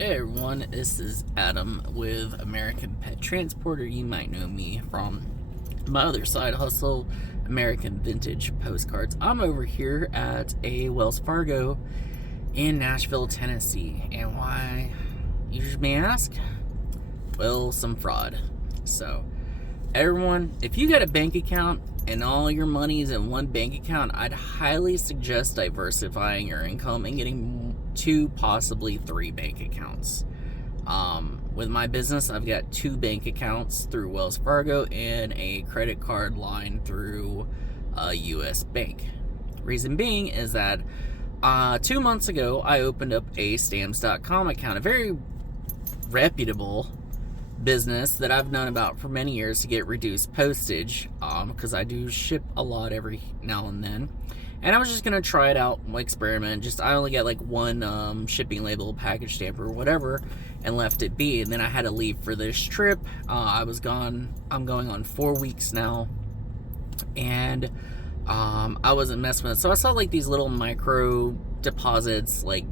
Hey everyone, this is Adam with American Pet Transporter. You might know me from my other side hustle, American Vintage Postcards. I'm over here at a Wells Fargo in Nashville, Tennessee. And why, you may ask? Well, some fraud. So, everyone, if you got a bank account and all your money is in one bank account, I'd highly suggest diversifying your income and getting 2, possibly 3 bank accounts. With my business, I've got 2 bank accounts through Wells Fargo and a credit card line through a U.S. bank. Reason being is that 2 months ago, I opened up a stamps.com account, a very reputable business that I've known about for many years to get reduced postage, because I do ship a lot every now and then. And I was just gonna try it out, experiment. I only got like one shipping label, package stamp, or whatever, and left it be. And then I had to leave for this trip. I'm going on 4 weeks now, and I wasn't messing with it. So I saw like these little micro deposits, like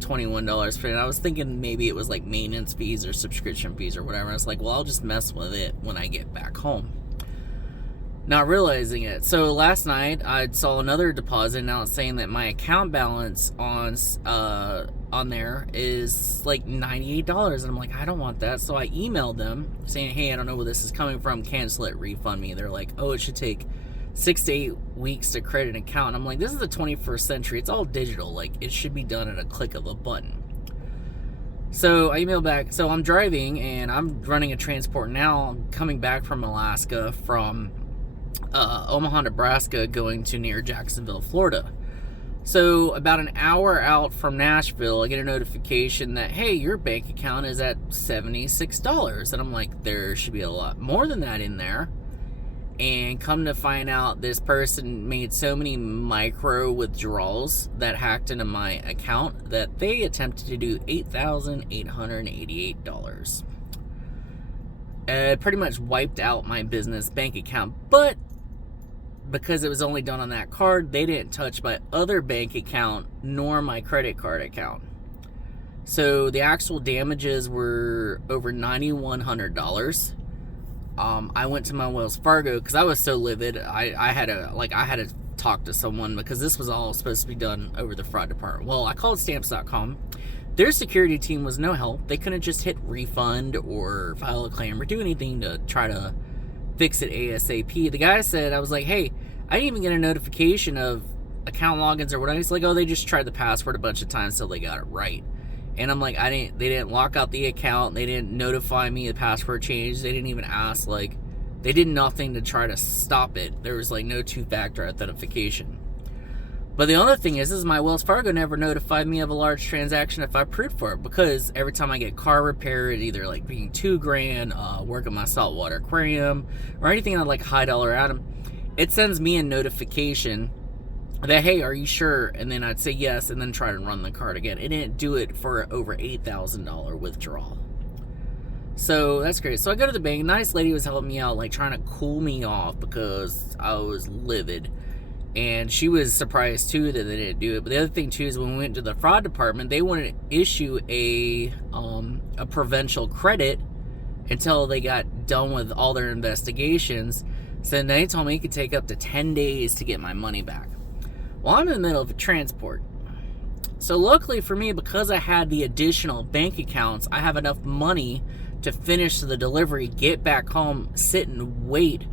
$21 for it. And I was thinking maybe it was like maintenance fees or subscription fees or whatever. I was like, well, I'll just mess with it when I get back home, not realizing it. So last night I saw another deposit. Now it's saying that my account balance on there is like $98, and I'm like, I don't want that. So I emailed them saying, hey, I don't know where this is coming from, cancel it, refund me. They're like, oh, it should take 6 to 8 weeks to credit an account. And I'm like, this is the 21st century, it's all digital, like it should be done at a click of a button. So I emailed back. So I'm driving and I'm running a transport now. I'm coming back from Alaska, from Omaha, Nebraska, going to near Jacksonville, Florida. So about an hour out from Nashville, I get a notification that, hey, your bank account is at $76. And I'm like, there should be a lot more than that in there. And come to find out, this person made so many micro withdrawals that hacked into my account that they attempted to do $8,888. Pretty much wiped out my business bank account. But because it was only done on that card, they didn't touch my other bank account nor my credit card account. So the actual damages were over $9,100. I went to my Wells Fargo because I was so livid. I had to talk to someone because this was all supposed to be done over the fraud department. Well, I called stamps.com. Their security team was no help. They couldn't just hit refund or file a claim or do anything to try to fix it ASAP. The guy said, I was like, hey, I didn't even get a notification of account logins or whatever. He's like, oh, they just tried the password a bunch of times till they got it right. And I'm like, they didn't lock out the account. They didn't notify me the password change. They didn't even ask, they did nothing to try to stop it. There was no 2-factor authentication. But the other thing is my Wells Fargo never notified me of a large transaction if I approved for it, because every time I get car repair, it either being $2,000, work at my saltwater aquarium, or anything on high dollar item, it sends me a notification that, hey, are you sure? And then I'd say yes, and then try to run the card again. It didn't do it for over $8,000 withdrawal. So that's great. So I go to the bank. Nice lady was helping me out, trying to cool me off because I was livid. And she was surprised too that they didn't do it. But the other thing too is when we went to the fraud department, they wanted to issue a provincial credit until they got done with all their investigations. So then they told me it could take up to 10 days to get my money back. Well, I'm in the middle of a transport. So luckily for me, because I had the additional bank accounts, I have enough money to finish the delivery, get back home, sit and wait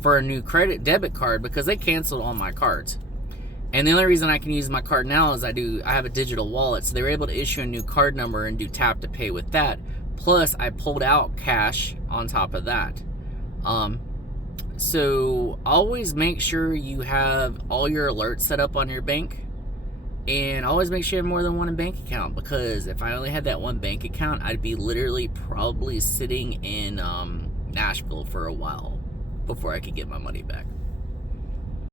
for a new debit card, because they canceled all my cards. And the only reason I can use my card now is I have a digital wallet, so they were able to issue a new card number and do tap to pay with that. Plus I pulled out cash on top of that. So always make sure you have all your alerts set up on your bank, and always make sure you have more than one bank account, because if I only had that one bank account, I'd be literally probably sitting in Nashville for a while before I could get my money back.